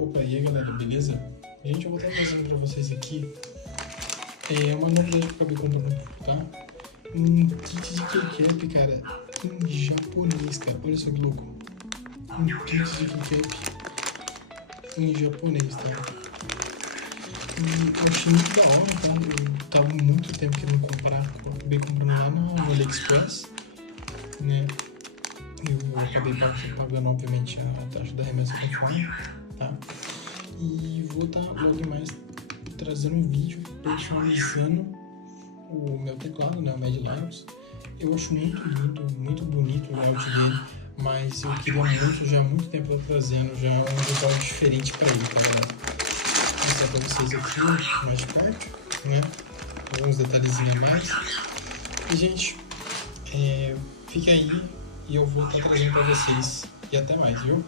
Opa, e aí galera, beleza? Gente, eu vou estar trazendo pra vocês aqui uma novidade que eu acabei comprando, tá? Um kit de K-Cap, cara, em japonês, cara. Olha só que louco. Um kit de K-Cap em japonês, tá? E eu achei muito da hora, tá? Eu tava muito tempo querendo comprar, eu acabei comprando lá no AliExpress, né? Eu acabei pagando, obviamente, a taxa da remessa conforme, tá? E vou estar logo mais trazendo um vídeo personalizando o meu teclado, né? O Mad Lions. Eu acho muito lindo, muito bonito o layout dele, mas eu queria muito, já há muito tempo eu trazendo já um visual diferente para ele, tá ligado? Vou mostrar para vocês aqui mais de perto, né? Alguns detalhezinhos a mais. E, gente, fica aí e eu vou estar trazendo para vocês. E até mais, viu?